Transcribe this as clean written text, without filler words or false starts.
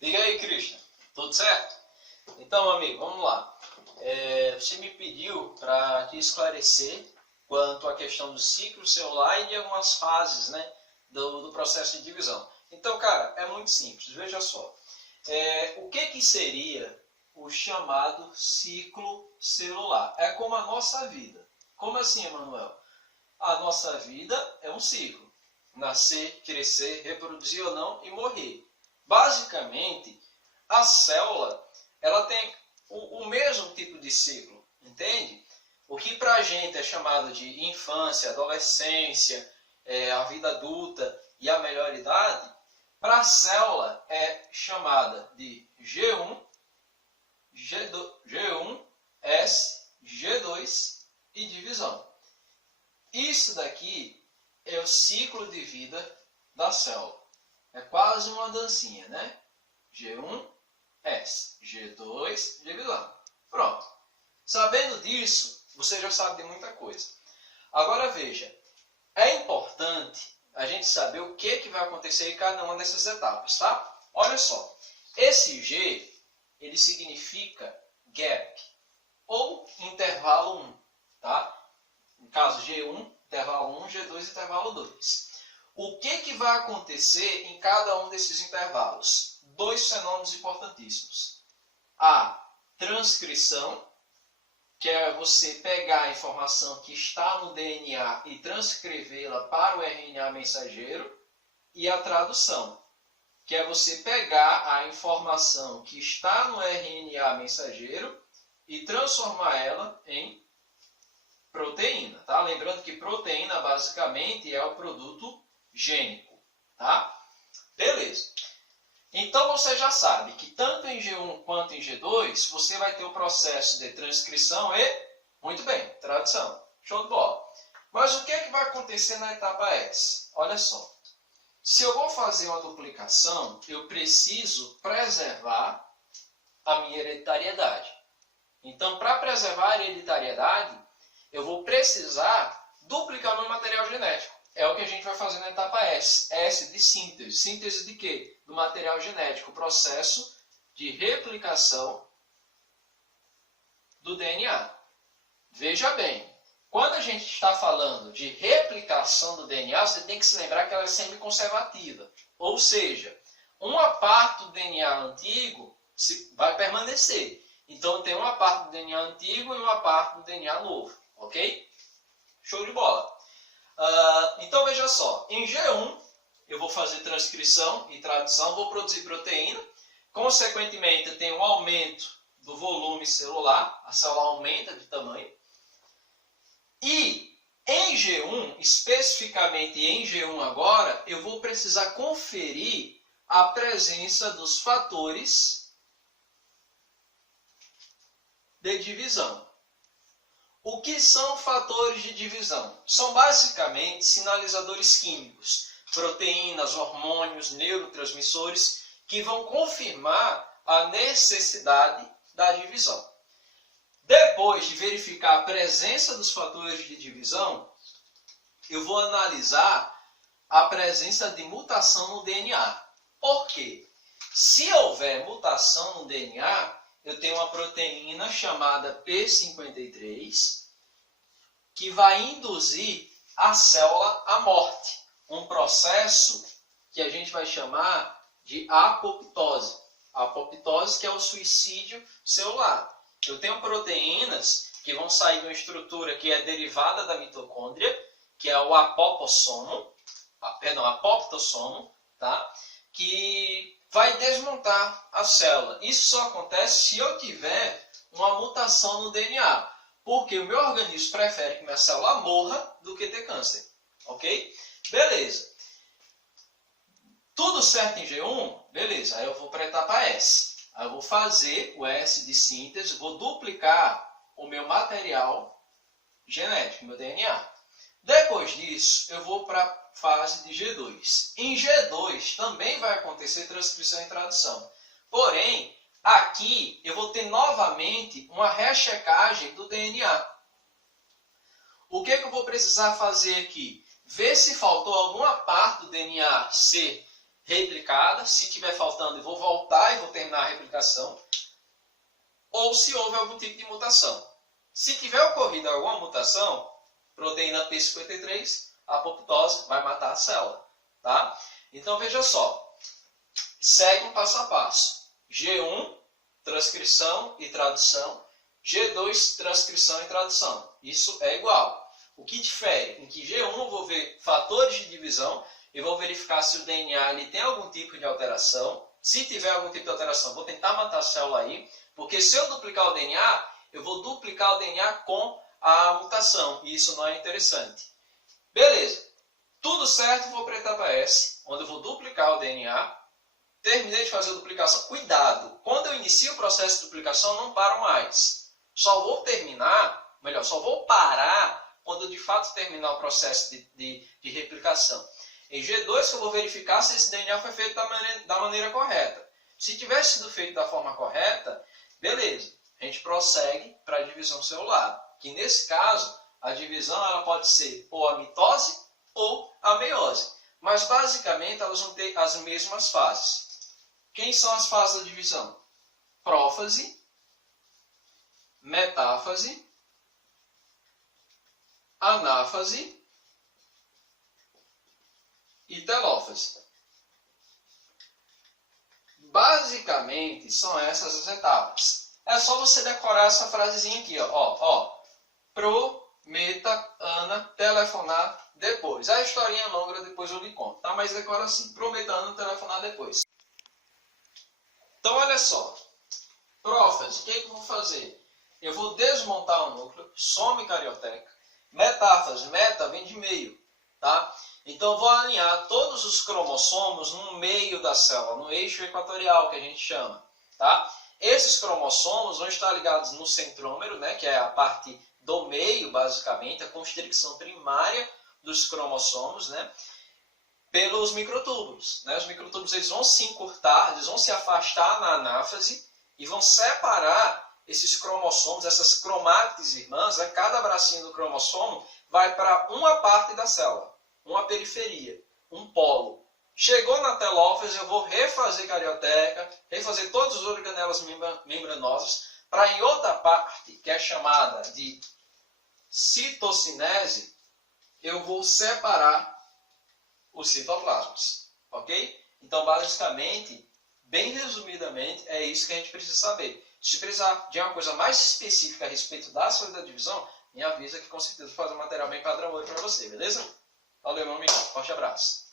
Diga aí, Christian. Tudo certo? Então, amigo, vamos lá. Você me pediu para te esclarecer quanto à questão do ciclo celular e de algumas fases, né, do processo de divisão. Então, cara, é muito simples. Veja só. O que seria o chamado ciclo celular? É como a nossa vida. Como assim, Emanuel? A nossa vida é um ciclo. Nascer, crescer, reproduzir ou não e morrer. Basicamente, a célula ela tem o mesmo tipo de ciclo, entende? O que para a gente é chamado de infância, adolescência, a vida adulta e a melhor idade, para a célula é chamada de G1, G1, S, G2 e divisão. Isso daqui é o ciclo de vida da célula. É quase uma dancinha, né? G1, S, G2, divisão. Pronto. Sabendo disso, você já sabe de muita coisa. Agora veja, é importante a gente saber o que vai acontecer em cada uma dessas etapas, tá? Olha só, esse G, ele significa gap, ou intervalo 1, tá? No caso G1, intervalo 1, G2, intervalo 2. O que vai acontecer em cada um desses intervalos? Dois fenômenos importantíssimos. A transcrição, que é você pegar a informação que está no DNA e transcrevê-la para o RNA mensageiro, e a tradução, que é você pegar a informação que está no RNA mensageiro e transformar ela em proteína, tá? Lembrando que proteína basicamente é o produto gênico, tá? Beleza. Então você já sabe que tanto em G1 quanto em G2 você vai ter o processo de transcrição e, muito bem, tradução. Show de bola. Mas o que vai acontecer na etapa S? Olha só. Se eu vou fazer uma duplicação, eu preciso preservar a minha hereditariedade. Então, para preservar a hereditariedade, eu vou precisar duplicar meu material genético. É o que a gente vai fazer na etapa S. S de síntese. Síntese de quê? Do material genético. O processo de replicação do DNA. Veja bem, quando a gente está falando de replicação do DNA, você tem que se lembrar que ela é semi-conservativa. Ou seja, uma parte do DNA antigo vai permanecer. Então, tem uma parte do DNA antigo e uma parte do DNA novo. Ok? Show de bola. Então, veja só. Em G1, eu vou fazer transcrição e tradução, vou produzir proteína. Consequentemente, eu tenho um aumento do volume celular. A célula aumenta de tamanho. E em G1, especificamente em G1 agora, eu vou precisar conferir a presença dos fatores de divisão. O que são fatores de divisão? São basicamente sinalizadores químicos, proteínas, hormônios, neurotransmissores, que vão confirmar a necessidade da divisão. Depois de verificar a presença dos fatores de divisão, eu vou analisar a presença de mutação no DNA. Por quê? Se houver mutação no DNA, eu tenho uma proteína chamada P53 que vai induzir a célula à morte. Um processo que a gente vai chamar de apoptose. A apoptose que é o suicídio celular. Eu tenho proteínas que vão sair de uma estrutura que é derivada da mitocôndria, que é o apoptossomo, tá? Que vai desmontar a célula. Isso só acontece se eu tiver uma mutação no DNA, porque o meu organismo prefere que minha célula morra do que ter câncer. Ok? Beleza. Tudo certo em G1? Beleza. Aí eu vou para a etapa S. Aí eu vou fazer o S de síntese, vou duplicar o meu material genético, meu DNA. Depois disso, eu vou para a fase de G2. Em G2 também vai acontecer transcrição e tradução. Porém, aqui eu vou ter novamente uma rechecagem do DNA. O que eu vou precisar fazer aqui? Ver se faltou alguma parte do DNA ser replicada. Se tiver faltando, eu vou voltar e vou terminar a replicação. Ou se houve algum tipo de mutação. Se tiver ocorrido alguma mutação, proteína P53, a apoptose vai matar a célula. Tá? Então veja só, segue um passo a passo. G1, transcrição e tradução. G2, transcrição e tradução. Isso é igual. O que difere? Em que G1 eu vou ver fatores de divisão, eu vou verificar se o DNA ele tem algum tipo de alteração. Se tiver algum tipo de alteração, vou tentar matar a célula aí, porque se eu duplicar o DNA, eu vou duplicar o DNA com a mutação, e isso não é interessante. Beleza, tudo certo, vou para a etapa S, onde eu vou duplicar o DNA. Terminei de fazer a duplicação. Cuidado, quando eu inicio o processo de duplicação, não paro mais. Só vou terminar, melhor, só vou parar quando eu de fato terminar o processo de replicação. Em G2 eu vou verificar se esse DNA foi feito da maneira correta. Se tivesse sido feito da forma correta, beleza, a gente prossegue para a divisão celular. Que nesse caso, a divisão ela pode ser ou a mitose ou a meiose. Mas basicamente elas vão ter as mesmas fases. Quem são as fases da divisão? Prófase, metáfase, anáfase e telófase. Basicamente, são essas as etapas. É só você decorar essa frasezinha aqui, ó. Pro, meta, ana, telefonar, depois. A historinha é longa, depois eu lhe conto, tá? Mas decora assim, pro, meta, ana, telefonar, depois. Então, olha só. Prófase, o que eu vou fazer? Eu vou desmontar o núcleo, some carioteca. Metáfase, meta vem de meio, tá? Então, eu vou alinhar todos os cromossomos no meio da célula, no eixo equatorial, que a gente chama, tá? Esses cromossomos vão estar ligados no centrômero, né, que é a parte do meio, basicamente, a constricção primária dos cromossomos, né, pelos microtúbulos. Né? Os microtúbulos eles vão se encurtar, eles vão se afastar na anáfase e vão separar esses cromossomos, essas cromátides irmãs, né? Cada bracinho do cromossomo vai para uma parte da célula, uma periferia, um polo. Chegou na telófase, eu vou refazer carioteca, refazer todas as organelas membranosas, para em outra parte, que é chamada de citocinese, eu vou separar os citoplasmas. Ok? Então, basicamente, bem resumidamente, é isso que a gente precisa saber. Se precisar de uma coisa mais específica a respeito da célula da divisão, me avisa que com certeza vou fazer um material bem padrão hoje para você, beleza? Valeu, meu amigo. Forte abraço.